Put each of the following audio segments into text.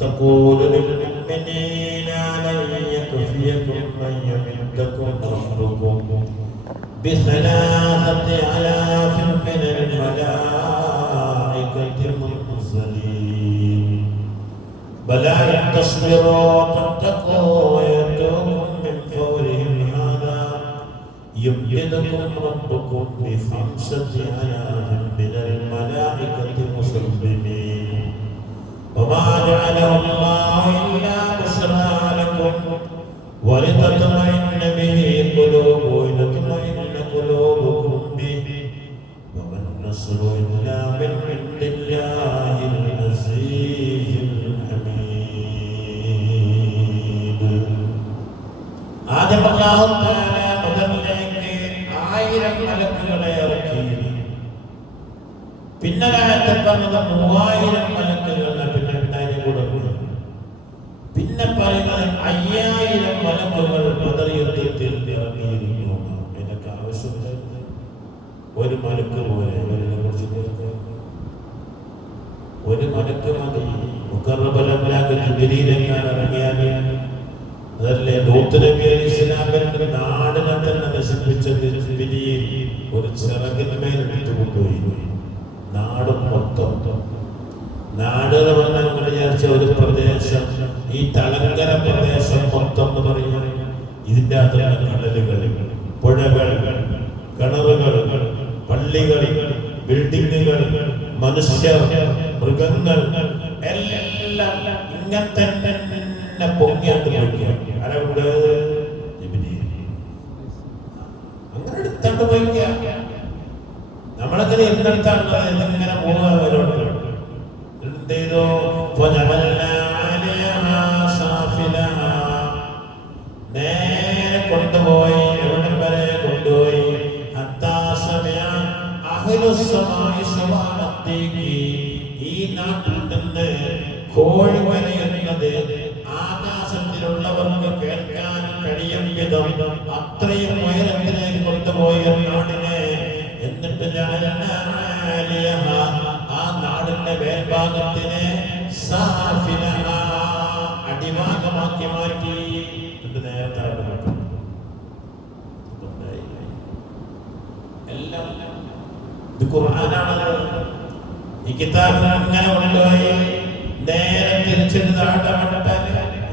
تقول للمؤمنين لن يكفيكم أن يمدكم ربكم ب3,000 من الملائكة منزلين بلى إن تصبروا وتتقوا ويأتوكم من فورهم هذا يمددكم ربكم ب5,000 من الملائكة مسلمين وما جعله الله إلا بشرى لكم ولتطمئن به قلوبكم به وما النصر إلا من عند الله العزيز الحميد. ആദ്യം അല്ലാഹു തആല ബദറിലേക്ക് 1000 മലക്കുകളെ ഇറക്കി. പിന്നെ പറഞ്ഞത് 3000 മലക്കുകളെ പിന്നെ കൂടെ പിന്നെ പറയുന്നത് 5000 മലക്കുകൾ ബദർ യുദ്ധത്തിൽ ഇറങ്ങിയിരുന്നു. അതിനൊക്കെ ആവശ്യമില്ല. ഒരു മലക്ക് പോലെ ഒരു മലക്ക് മതി. മുഖറബലല്ലാതെ ജിബ്രീലെങ്ങാൻ ഇറങ്ങിയാൽ അതല്ലേ ലൂത്ത് നബി അലൈഹിസ്സലാമിന്റെ നാടിനെ തന്നെ നശിപ്പിച്ചത് ജിബ്രീൽ ഒരു ചിറകിന്മേൽ എടുത്തുകൊണ്ടുപോയി. നാടും മൊത്തം നാട് എന്ന് പറഞ്ഞാൽ നമ്മൾ വിചാരിച്ച ഒരു പ്രദേശം, ഈ തളങ്കര പ്രദേശം മൊത്തം എന്ന് പറയുന്നത് ഇതിൻ്റെ അകത്തുള്ള കടലുകൾ, പുഴകൾ, കിണറുകൾ, പള്ളികൾ, ബിൽഡിങ്ങുകൾ, മനുഷ്യർ, മൃഗങ്ങൾ എല്ലാം ഇങ്ങനത്തെ തന്നെ പൊങ്ങിയാണ്ട് പോയിക്കുകയാണ്. ആരവിടെ? അങ്ങനെ എടുത്തോണ്ട് പോയിക്കുക. നമ്മളങ്ങനെ എന്തെടുത്താണുള്ളത് എന്നിങ്ങനെ പോകുന്നവരോട് എന്ത് ചെയ്തോ? നേരെ കൊണ്ടുപോയി. എവിടെ വരെ കൊണ്ടുപോയി? ഈ നാട്ടിൽ നിന്ന് കോഴി വരയുന്നത് ആകാശത്തിലുള്ളവർക്ക് കേൾക്കാൻ കഴിയും വിധം അത്രയും ഉയരത്തിലേക്ക് കൊണ്ടുപോയ നാടിനെ. എന്നിട്ട് ആ നാടിന്റെ മേൽഭാഗത്തിനെ അടിഭാഗമാക്കി മാറ്റി. നേരത്തെ എല്ലാം ഇത് ഖുർആനാണല്ലോ. ഈ കിതാബ് അങ്ങനെ കൊണ്ടുപോയി നേരെ തിരിച്ചെടുത്താട്ടപ്പെട്ടാൽ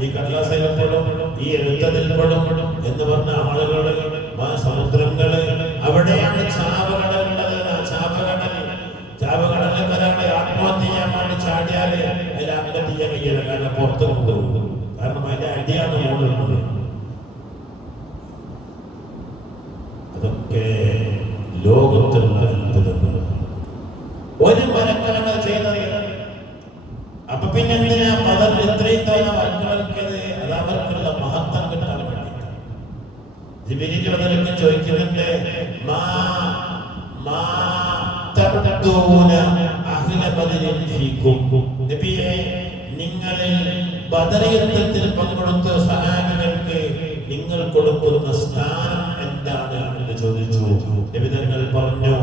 ഈ കടലാസയിൽപ്പെടും, ഈ എഴുത്തതിൽപ്പെടും എന്ന് പറഞ്ഞ ആളുകൾ, സമുദ്രങ്ങള്, അവിടെയാണ് ചാപകടലുള്ളത്. ചാപകടലൊക്കെ ആത്മഹത്യ ചെയ്യാൻ വേണ്ടി ചാടിയാല് അതിൽ ആത്മഹത്യ ചെയ്യാൻ കഴിയില്ല. കാരണം പുറത്ത് കൊണ്ടുപോകും. കാരണം അതിന്റെ അടിയാണ് മുകളിലുള്ളത്. അതൊക്കെ ലോകത്തുള്ള അത്ഭുതങ്ങൾ. ഒരു മരക്കലങ്ങൾ ചെയ്തത്. അപ്പൊ പിന്നെ എന്തിനാ ബദറിൽ ഇത്രയും തവണ മരക്കലർക്കത്? അത് അവർക്കുള്ള മഹത്വം കിട്ടാൻ വേണ്ടി. ജിബ്രീൽ ബദറിലേക്ക് ചോദിക്കുന്നുണ്ട്, നിങ്ങളിൽ ബദർ യുദ്ധത്തിൽ പങ്കെടുത്ത സഹാബികൾക്ക് നിങ്ങൾ കൊടുക്കുന്ന സ്ഥാനം എന്താണ് എന്ന് ചോദിച്ചു. നബി തങ്ങൾ പറഞ്ഞു,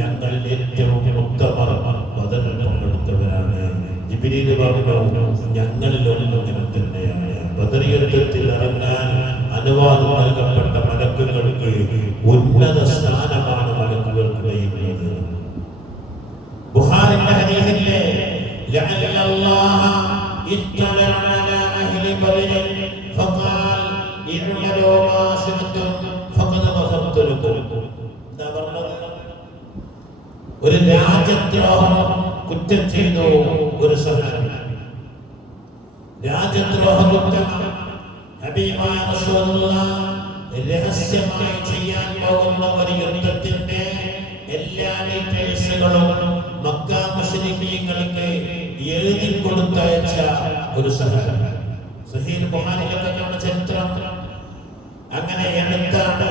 ഞങ്ങൾ ഏറ്റവും ഉത്തമർ ബദറിൽ പങ്കെടുത്തവരാണ്. ജിബ്രീൽ പറഞ്ഞു, ഞങ്ങളിലൊന്നും ഇങ്ങനെ തന്നെയാണ്. ബദർ യുദ്ധത്തിൽ ഇറങ്ങാൻ അനുവാദം നൽകപ്പെട്ട മലക്കുകൾക്ക് ഉന്നത സ്ഥാനമാണ് മലക്കുകൾക്ക് ലഭിക്കുന്നത്. ബുഖാരിയുടെ ഹദീസിലെ ലഅല്ലല്ലാഹ ഇത്തലഅ അലാ അഹ്ലി ബദർ ഫഖാൽ ഇഅ്മലൂ മാ ശിഅ്തും ഫഖദ് ഗഫർതു ലക്കും. ഒരു രാജ്യദ്രോഹം കുറ്റം ചെയ്തു ഒരു സഹാബി. രാജ്യദ്രോഹ കുറ്റം ഹബീബായ റസൂലുള്ളാഹ് രഹസ്യമായി ചെയ്യാൻ പോകുന്ന ഒരു യുദ്ധത്തിന്റെ എല്ലാ ഡീറ്റെയിൽസുകളും മക്ക മുശ്രിക്കീങ്ങൾക്ക് എഴുതി കൊടുത്തയച്ച ഒരു സഹാബി. സഹീഹ് ബുഖാരിയിലൊക്കെ കാണുന്ന ചരിത്രം. അങ്ങനെ എടുത്താണ്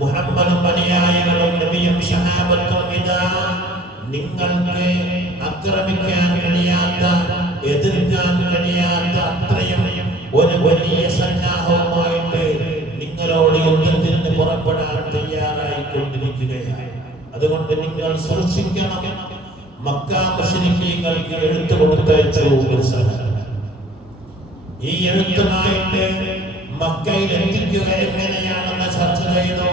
മുഹമ്മദും അനുയായികളും നബിയും സഹാബത്തും ഇതാ നിങ്ങൾക്ക് ആക്രമിക്കാൻ കഴിയാത്ത, എതിർക്കാൻ കഴിയാത്ത അത്രയും ഒരു വലിയ സന്നാഹവുമായിട്ട് നിങ്ങളോട് യുദ്ധത്തിന് പുറപ്പെടാൻ തയ്യാറായിക്കൊണ്ടിരിക്കുകയാണ്. അതുകൊണ്ട് നിങ്ങൾ സൂക്ഷിക്കണം. മക്ക മുശ്രിക്കീങ്ങൾക്ക് എടുത്തു കൊടുത്തയച്ചു ഒരു സഹാബി. ഈ എഴുത്തുമായിട്ട് മക്കയിൽ എത്തിക്കുക എങ്ങനെയാണെന്ന് ചർച്ച ചെയ്തു.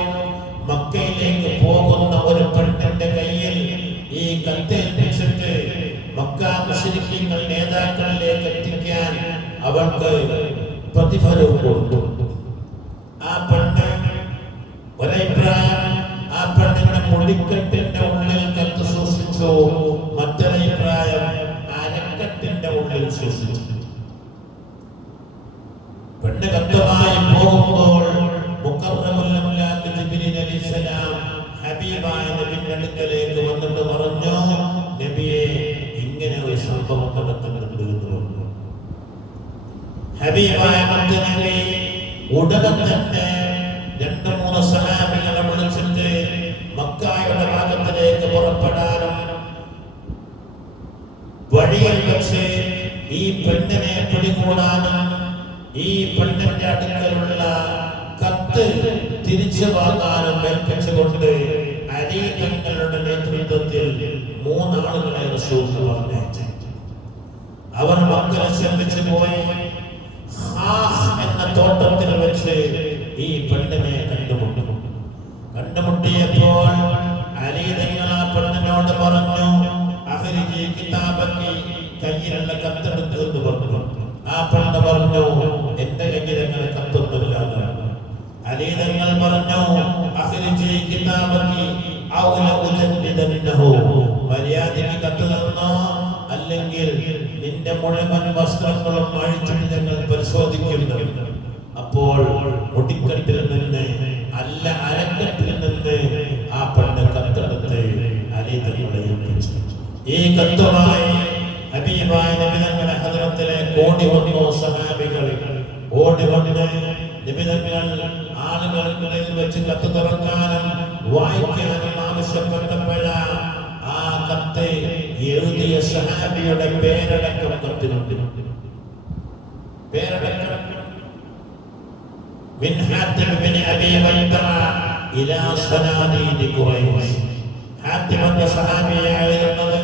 മക്കയിലേക്ക് പോകുന്ന ഒരു പെണ്ണിന്റെ കയ്യിൽ ഈ കത്തേൽപ്പിച്ചിട്ട് മക്ക മുശ്രിക്കീങ്ങൾ നേതാക്കളിലേക്ക് എത്തിക്കാൻ അവൾക്ക് പ്രതിഫലവും കൊടുത്തു. ആ പെണ്ണ് ഒരഭിപ്രായം ആ പെണ്ണിന്റെ മുടിക്കെട്ടിന്റെ ഉള്ളിൽ കത്ത് സൂക്ഷിച്ചു, മറ്റൊരഭിപ്രായം അരക്കെട്ടിന്റെ ഉള്ളിൽ സൂക്ഷിച്ചു. പെണ്ണ് കത്തുമായി പോകുമ്പോൾ മുഖർറമുൽ അംലാക്ക് ജിബ്രീൽ അലൈഹിസ്സലാം ഹബീബായ നബിയുടെ അടുക്കലേക്ക് വന്നിട്ട് പറഞ്ഞു, നബിയെ ഇങ്ങനെ ഒരു സംഭവം നടക്കുന്നുണ്ട് എന്ന് പറഞ്ഞു. ഹബീബായ നബി ഉടനെ തന്നെ 2-3 സഹാബികളെ വിളിച്ചിട്ട് മക്കയുടെ ഭാഗത്തിലേക്ക് പുറപ്പെടാനും വഴിയിൽ വെച്ച് ഈ പെണ്ണിനെ പിടികൂടാനും ഈ പെണ്ണിന്റെ അടുക്കലുള്ള കത്ത് തിരിച്ചു വാങ്ങാനും ഏൽപ്പിച്ചുകൊണ്ട് അലി തങ്ങളുടെ നേതൃത്വത്തിൽ 3 ആളുകളെ റസൂൽ പറഞ്ഞയച്ചു. അവർ മക്കളെ ശ്രമിച്ചു പോയി എന്ന തോട്ടത്തിൽ വെച്ച് ഈ പെണ്ണിനെ കണ്ടുമുട്ടിയപ്പോൾ അലി തങ്ങൾ ആ പെണ്ണിനോട് പറഞ്ഞു, അഖ്രിജി കിതാബക്കി, കയ്യിലുള്ള കത്തെടുത്ത് എന്ന് പറഞ്ഞു. ആ പെണ്ണ് പറഞ്ഞു, എന്റെ കയ്യിൽ അങ്ങനെ കത്തൊന്നുമില്ല. അലി തങ്ങൾ പറഞ്ഞു, അഖ്രിജി കിതാബക്കി ഔ ലഉജദ്ദിദന്നഹു, മര്യാദയ്ക്ക് കത്ത് തന്നോ അല്ലെങ്കിൽ നിന്റെ മുഴുവൻ വസ്ത്രങ്ങളും അഴിച്ചിട്ട് ഞങ്ങൾ പരിശോധിക്കുന്നുണ്ട്. അപ്പോൾ മുടിക്കെട്ടിൽ നിന്ന് അല്ല അരക്കെട്ടിൽ നിന്ന് ആ പെണ്ണ് കത്തെടുത്ത് അലി തങ്ങളെ ഏൽപ്പിച്ചു. ഈ കത്തുമായി ഹബീബായ നബി തങ്ങളുടെ ഹദ്റത്തിലേക്ക് ഓടി വന്നു സഹാബികൾ. ഓടി വന്ന് നബി തങ്ങൾ ആളുകൾക്കിടയിൽ വെച്ച് കത്ത് തുറക്കാനും വായിക്കാനും ആവശ്യപ്പെട്ടപ്പോഴാണ് ആ കത്ത് എഴുതിയ സഹാബിയുടെ പേരടക്കം കത്തിലുണ്ട്. പേരടക്കം من حاتم بن أبي بلتعة إلى صناديد قريش. حاتم എന്ന സഹാബിയായിരുന്നത്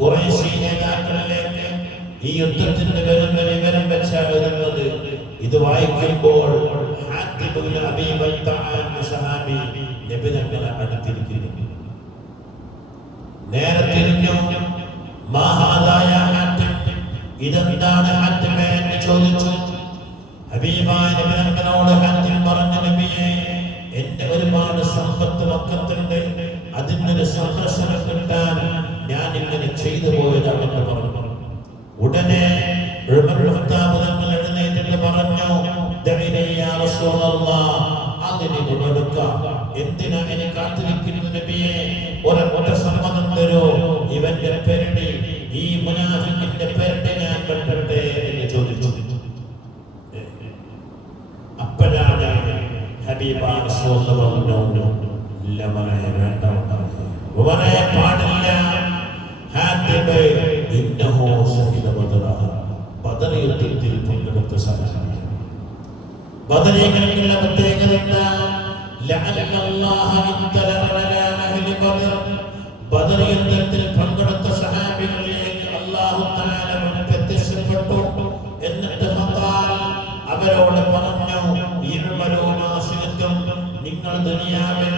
ഖുറൈശി നേതാക്കളിലേക്ക് ഈ യുദ്ധത്തിന് വരുന്ന വിവരം വെച്ചാണ് വരുന്നത്. ഇത് വായിക്കുമ്പോൾ ഹാത്തിം ബിൻ അബീ ബൽതഅ എന്ന സഹാബി നബി തങ്ങളെ അടുത്തിരിക്കുന്നു. നേരെ തിരിഞ്ഞു, മഹാദായ ഹാത്തിം, ഇതെന്താണ് ഹാത്തിമേ എന്ന് ചോദിച്ചു. ഹബീബായ നബി തങ്ങളോട് ഹാത്തിം പറഞ്ഞു, നബിയെ എന്റെ ഒരുപാട് സമ്പത്ത് മക്കത്തുണ്ട്, അതിനൊരു സന്ദർശനം കിട്ടാൻ ഞാൻ ഇങ്ങനെ ചെയ്തു പോയതാണെന്ന് പറഞ്ഞു. ഉടനെ തങ്ങൾ എഴുന്നേറ്റിട്ട് പറഞ്ഞു, എന്തിനാ എന്നെ കാത്തിരിക്കുന്നു നബിയെ, ഒരൊറ്റ സമ്മതം തരൂ, ഇവന്റെ പെരടി, ഈ മുനാഫിക്കിന്റെ പെരടി ഞാൻ കെട്ടട്ടെ എന്ന് ചോദിച്ചു. അപ്പോഴാണ് ഹബീബായ റസൂൽ പറഞ്ഞു, ഇല്ല മോനെ, വേണ്ട, മോനെ പാടില്ല. ഹാത്തിബ് ഇന്നഹു ശഹീദ ബദറ, ബദർ യുദ്ധത്തിൽ പങ്കെടുത്ത സഹാബിയാണ്. ബദരീകൾക്കുള്ള പ്രത്യേകത എന്താ? ലഅല്ലല്ലാഹ ഇത്തലഅ അലാ അഹ്ലി ബദർ, ബദർ യുദ്ധത്തിൽ പങ്കെടുത്ത സഹാബികളിലേക്ക് അല്ലാഹു തആല പ്രത്യക്ഷപ്പെട്ടു. എന്നിട്ട് ഫഖാൽ, അവരോട് പറഞ്ഞു, ഇഅ്മലൂ മാ ശിഅ്തും, നിങ്ങൾ ദുനിയാവിൽ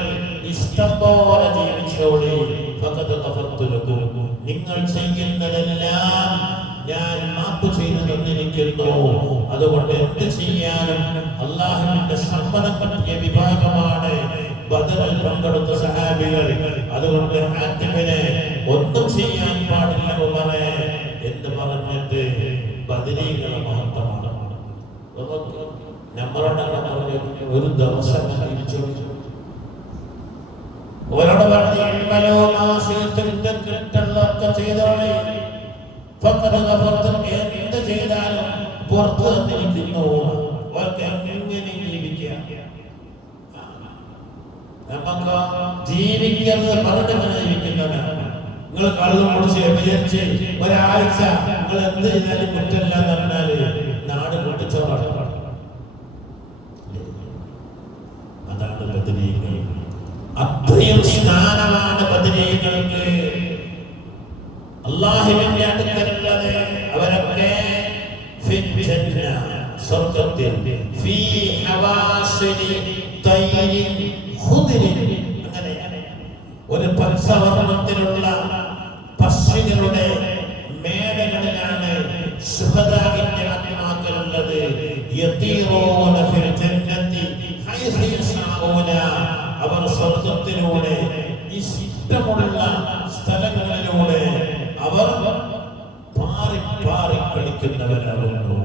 ഇഷ്ടം പോലെ ജീവിച്ചോളി, ഫഖദ് ഗഫർതു ലക്കും, നിങ്ങൾ ചെയ്യുന്നതെല്ലാം ഞാൻ മാപ്പ് ചെയ്തു തന്നിരിക്കുന്നു. അതുകൊണ്ട് എന്ത് ചെയ്യാനും അല്ലാഹുവിന്റെ സമ്മതം പറ്റിയ വിഭാഗമാണ് ബദറിൽ പങ്കെടുത്ത സഹാബികൾ. അതുകൊണ്ട് ഹാത്തിമിനെ ഒന്നും ചെയ്യാൻ പാടില്ല എന്ന് പറഞ്ഞിട്ട് ബദരീകളെ മഹത്വമാണ്. നമ്മളോട് ഒരു ദിവസം അവരോട് ചെയ്തോളെ, എന്ത് ചെയ്താലും പുറത്തു തന്നിരിക്കുന്നു. അവർക്ക് എങ്ങനെ ജീവിക്കാം? നമുക്ക് ജീവിക്കുന്നത് പറഞ്ഞിങ്ങനെ ജീവിക്കുന്നവരാണ്. നിങ്ങൾ കള്ളും കുടിച്ച് വിചാരിച്ച് ഒരാഴ്ച നിങ്ങൾ എന്ത് ചെയ്താലും കുറ്റമില്ല എന്ന് പറഞ്ഞാല് നാട് പൊട്ടിച്ചോറാണ്. അതാണ് ബദരീകൾ. അത്രയും സ്നാനമാണ് ബദരീകൾക്ക്. അല്ലാഹുവിന്റെ അടുക്കലുള്ളത് അവരൊക്കെ സ്വർഗ്ഗത്തിൽ ഫീ ഹവാസിരി തൈരിൻ ഖുദരിൻ, അങ്ങനെയാണ് ഒരു പച്ചവർണ്ണത്തിലുള്ള പക്ഷികളുടെ മേടകളിലാണ് ശുഹദാഇന്റെ ആത്മാക്കളുള്ളത്. യതീറൂന ഫിൽ ജന്നതി ഹൈസു യശാഊന, അവർ സ്വർഗ്ഗത്തിലൂടെ ഇഷ്ടമുള്ള സ്ഥലങ്ങളിലൂടെ അവർ പാറി പാറി കളിക്കുന്നവരാകുന്നു.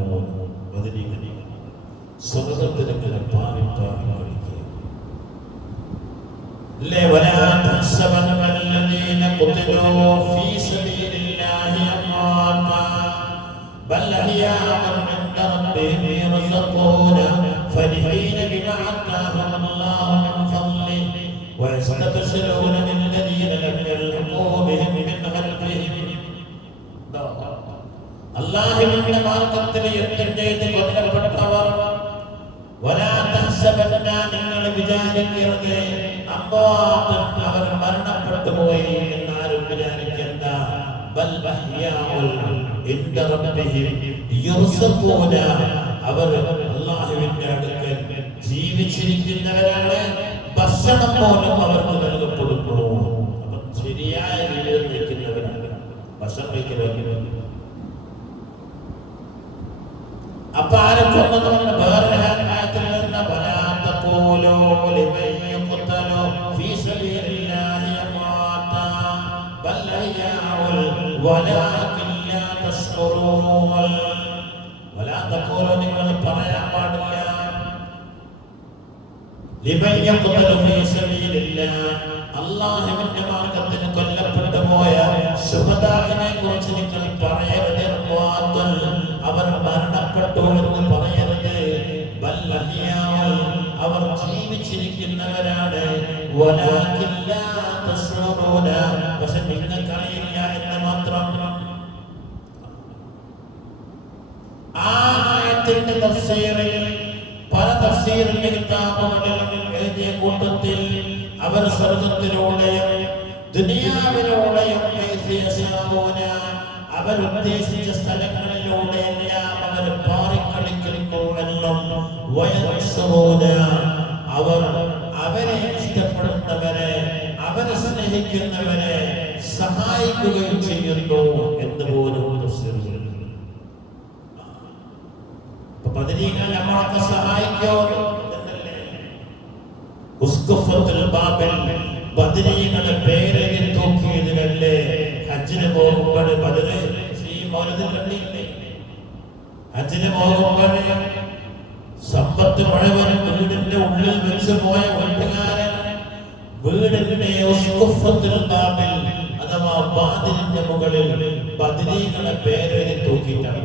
സ്വർഗ്ഗത്തിലെങ്ങനെ പാറി പാറി കളിക്കുക. ولا تحسبن الذين قتلوا في سبيل الله أمواتا بل أحياء عند ربهم يرزقون فرحين بما آتاهم الله من فضله ويستبشرون بالذين لم يلحقوا بهم من خلفهم. അല്ലാഹുവിന്റെ മാർഗ്ഗത്തിൽ യുദ്ധം ചെയ്ത് കൊല്ലപ്പെട്ടവർ വലാ തഹ്സബന്ന, നിങ്ങൾ വിചാരിക്കരുത് അവർ മരണപ്പെട്ടു പോയി എന്നാരും വിചാരിക്കണ്ട. ബൽ അഹ്യാഉൽ ഇൻദ റബ്ബിഹിം യുർസഖൂന, അവർ അല്ലാഹുവിന്റെ അടുക്കൽ ജീവിച്ചിരിക്കുന്നവരാണ്. ഭക്ഷണം പോലും അവർക്ക് നൽകപ്പെടുന്നു. അവർ ശരിയായ രീതിയിൽ നിൽക്കുന്നവരാണ്. ഭക്ഷണം കഴിക്കുന്നവർ. അപ്പൊ ആരൊക്കെ വേറെ ആയത്തിൽ നിന്ന് വലാ തഖൂലൂ ലിമൻ യുഖ്തലു ഫീ സബീലില്ലാഹി അമ്വാതാ ബൽ അഹ്യാഉൻ വലാകിൻ ലാ തശ്കുറൂൻ. വലാ തഖൂലൂ, നിങ്ങൾ പറയാൻ പാടില്ല ലിമൻ യുഖ്തലു ഫീ സബീലില്ലാഹ്, അല്ലാഹുവിന്റെ മാർഗ്ഗത്തിൽ കൊല്ലപ്പെട്ടു പോയ ശുഹദാഇനെ കുറിച്ച് നിങ്ങൾ പറയരുത്. അവർ മരണപ്പെട്ടു എന്ന് പറയരുത്. ബൽ അഹ്യാഉൻ, അവർ ജീവിച്ചിരിക്കുന്നവരാണ്. വലാകിൻ ലാ തശ്ഉറൂന, പക്ഷെ നിങ്ങൾക്കറിയില്ല എന്ന് മാത്രം. ആ ആയത്തിന്റെ തഫ്സീറിൽ പല തഫ്സീറിന്റെ കിതാബുകളിൽ എഴുതിയ കൂട്ടത്തിൽ അവർ സ്വർഗ്ഗത്തിലൂടെയും ദുനിയാവിലൂടെയും അവരുദ്ദേശിച്ച സ്ഥലങ്ങളിലൂടെയെല്ലാം അവർ പാറിക്കളിക്കുന്നു എന്നും അവർ അവരെ ഇഷ്ടപ്പെടുന്നവരെ, അവരെ സ്നേഹിക്കുന്നവരെ സഹായിക്കുകയും ചെയ്യുന്നു എന്ന് പോലും ബദരീങ്ങൾ നമ്മളൊക്കെ സഹായിക്കോ എന്നല്ലേ. ഉസ്കുഫത്തുൽ ബാബിൽ ബദരീങ്ങളെ പേരെഴുതി തൂക്കിയതിനല്ലേ ഹജ്ജിന് പോകുമ്പോൾ ബദർ മൗലദിൽ കണ്ടില്ലേ? ഹജ്ജിന് പോകുമ്പോൾ സമ്പത്ത് മുഴുവൻ വീടിന്റെ ഉള്ളിൽ വെച്ച് പോയ വീട്ടുകാരൻ വീടിന്റെ ഉസ്കുഫത്തുൽ ബാബിൽ അഥവാ വാതിലിന്റെ മുകളിൽ ബദരീങ്ങളെ പേരെഴുതി തൂക്കിയിട്ടാണ്.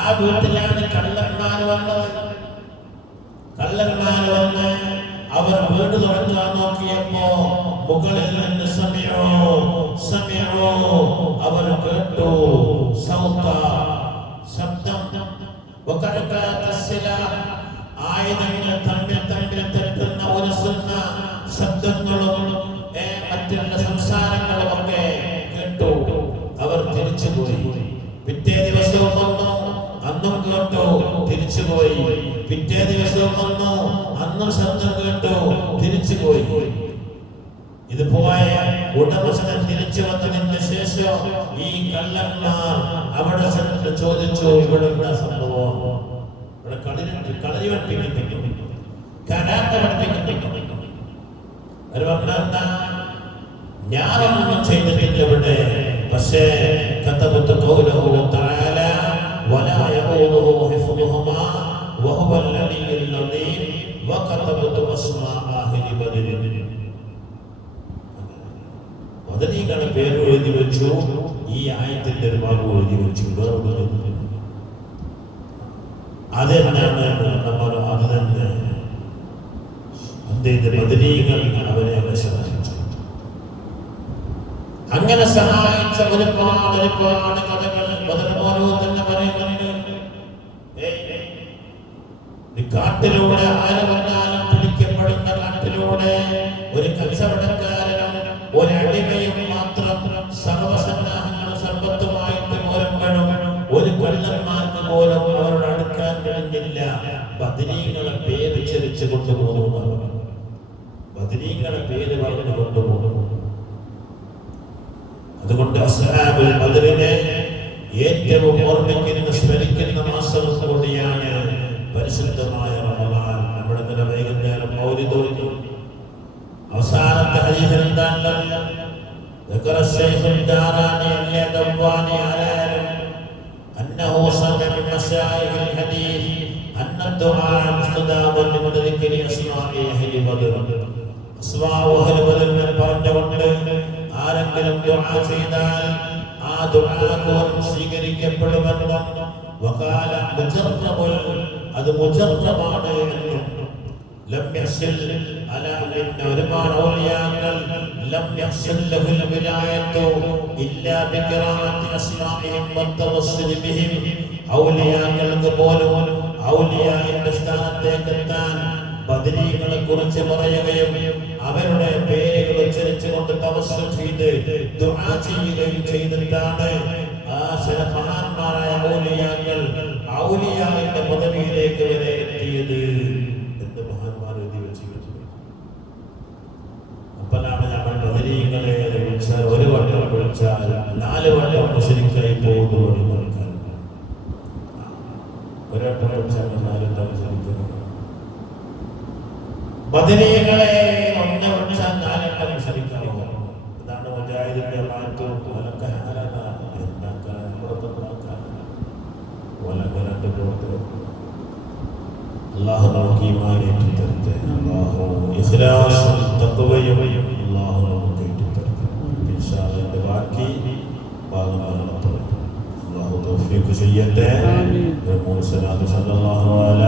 ആ വീട്ടിലാണ് കള്ളന്മാർ വന്നത്. കള്ളന്മാർ വന്ന് അവർ വീട് തുറക്കാൻ നോക്കിയപ്പോ മുകളിൽ നിന്ന് സമയോ അവർ കേട്ടു ശബ്ദം. ആയുധങ്ങൾ തമ്മിൽ തെറ്റുന്ന ഉരസുന്ന ശബ്ദങ്ങളും മറ്റുള്ള സംസാരങ്ങളും ഒക്കെ കേട്ടു. അവർ തിരിച്ചുപോയി. പിറ്റേ ദിവസവും വന്നു, അന്നും കേട്ടു, തിരിച്ചുപോയി. പിറ്റേ ദിവസവും വന്നു, അന്നും ശബ്ദം കേട്ടു, തിരിച്ചുപോയി. ഇത് പോയ ഉടമസ്ഥൻ തിരിച്ചു വന്നതിന് ശേഷം ഈ കള്ളന്മാർ അവിടെ ചോദിച്ചു, ഇവിടെ എന്താ സംഭവം? ഇവിടെ കളരി പഠിപ്പിക്കുന്നു, കരാട്ട പഠിപ്പിക്കുന്നു. അവർ പറഞ്ഞ ഞാനൊന്നും ചെയ്തിട്ടില്ല ഇവിടെ. പക്ഷേ കതബതു ഖൗലുഹു തആല വലാ യഖൂലുഹു ഹിഫ്ദുഹുമാ വഹുവൽ അലിയ്യുൽ അദീം വകതബതു അസ്മാ അഹ്ലി ബദർ. ബദരീകളെ പേര് എഴുതി വെച്ചു. ഈ ആയത്തിന്റെ ഒരു ഭാഗം എഴുതി വെച്ചു. അതെന്താണ് നമ്മൾ അത് തന്നെ ബദരീകൾ അവരെ സഹായിച്ചു. അങ്ങനെ സഹായിച്ച ഒരുപാട് കഥകൾ ബദർ പോലെ തന്നെ പറയുന്നുണ്ട്. കാട്ടിലൂടെ ആര് വന്നാലും പിടിക്കപ്പെടുന്ന കാട്ടിലൂടെ ഒരു കച്ചവടക്കാരനും ഒരടിമയും മാത്രം സർവസന്നാഹങ്ങളും സർബത്തുമായിട്ട് പോരുമ്പോഴും ഒരു കള്ളന്മാർക്ക് പോലും അവർ പറഞ്ഞില്ല, ബദരീങ്ങളെ പേര് ചരിച്ചു കൊണ്ടുപോകുന്നു. ബദരീങ്ങളെ പേര് പറഞ്ഞു കൊണ്ടുപോകുന്നു. അതുകൊണ്ട് അസ്ഹാബുൽ ബദറിനെ ഏറ്റവും ഓർമ്മിക്കുന്ന സ്മരിക്കുന്ന മാസം കൂടിയാണ് പരിശുദ്ധമായ റമളാൻ. നമ്മുടെ ഇന്നലെ വൈകുന്നേരം മൗലിദ് ഓതി. അവസാനത്തെ ഹദീസിൽ എന്താണുള്ളത്? ذكر الشيخ الداراني اليدواني على أنه سمع من مشايخ الحديث أن الدعاء مستجاب لمدرك أسماء أهل بدر. أسماء أهل بدر من പറഞ്ഞുകൊണ്ട് ആരെങ്കിലും ദുആ ചെയ്താൽ ആ ദുആ സ്വീകരിക്കപ്പെടുമെന്നും വഖാല മുജറബുൽ, അത് മുജറബാണ് എന്നും ലം യഹ്സിൽ അലാ ഇന്ന ഒരുപാട് ഔലിയാക്കൾ ലം യഹ്സിൽ ലഹുൽ വിലായത്തു ഇല്ലാ ബിഖിറാഅത്തി അസ്മാഇഹിം വതവസ്സുൽ ബിഹിം. ഔലിയാക്കൾക്ക് പോലും ഔലിയായുടെ സ്ഥാനത്തേക്ക് എത്താൻ ബദരീകളെ കുറിച്ച് പറയുകയും അവരുടെ പേരുകൾ ഉച്ചരിച്ചുകൊണ്ട് തവസ്സുൽ ചെയ്ത് ദുആ ചെയ്യുകയും ചെയ്തിട്ടാണ് ആ ചില മഹാന്മാരായ ഔലിയാക്കൾ ഔലിയാവിന്റെ പദവിയിലേക്ക് വരെ എത്തിയത് എന്ന് മഹാന്മാർ എഴുതി വെച്ചിട്ടുണ്ട്. അപ്പോഴാണ് നമ്മൾ ബദരീകളെ വിളിച്ചാൽ ഒരു വട്ടം വിളിച്ചാൽ 4 വട്ടം മുശ്രിക്കായി പോകുന്നു എന്ന് കേൾക്കാൻ. ഒരു വട്ടം വിളിച്ചാൽ 4 വട്ടം മുശ്രിക്കുന്നു. ബദരീകളെ ഒന്ന് വിളിച്ചാൽ 4 വട്ടം മുശ്രിക്കായി പോകും. അതാണ് മുജാഹിദിന്റെ മാറ്റവും അല്ലാഹു നമുക്ക് ഈമാൻ ഏറ്റിത്തരട്ടെ. അല്ലാഹു ഇഖ്ലാസും തഖ്വയും അല്ലാഹു നമുക്ക് ഏറ്റിത്തരട്ടെ. ഇൻഷാ അല്ലാഹ് ബാക്കി ഭാഗങ്ങൾ അല്ലാഹു തൗഫീഖ് ചെയ്യട്ടെ. ആമീൻ. സല്ലല്ലാഹു അലൈഹി